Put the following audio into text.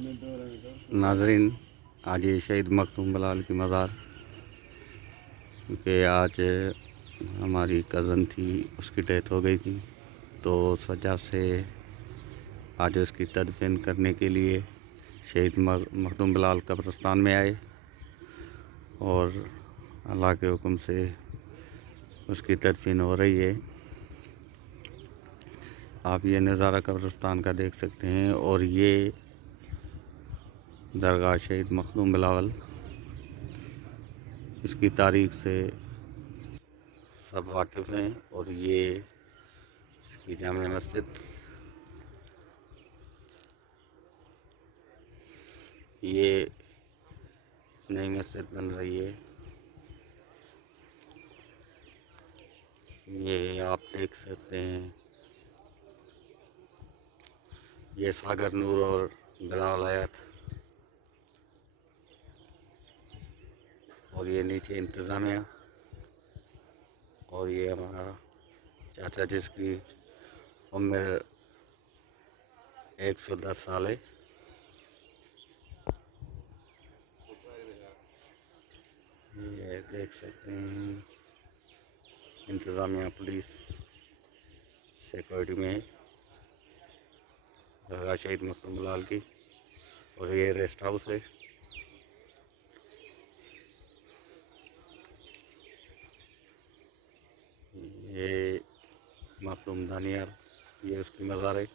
नाजरीन, आज ये शहीद मखदूम बिलाल की मज़ार, क्योंकि आज हमारी कज़न थी, उसकी डेथ हो गई थी, तो उस वजह से आज उसकी तदफीन करने के लिए शहीद मखदूम बिलाल कब्रिस्तान में आए और अल्लाह के हुक्म से उसकी तदफीन हो रही है। आप ये नज़ारा कब्रिस्तान का देख सकते हैं और ये दरगाह शहीद मखदूम बिलाल, इसकी तारीख से सब वाकिफ़ हैं। और ये इसकी जामे मस्जिद, ये नई मस्जिद बन रही है, ये आप देख सकते हैं। ये सागर नूर और बिलाल हयात, और ये नीचे इंतज़ामिया, और ये हमारा चाचा जिसकी उम्र 110 साल है। ये देख सकते हैं इंतज़ामिया पुलिस सिक्योरिटी में दरगाह शहीद मखदूम बिलाल की। और ये रेस्ट हाउस है। ये मखदूम दानियाल, ये उसकी मज़ार है।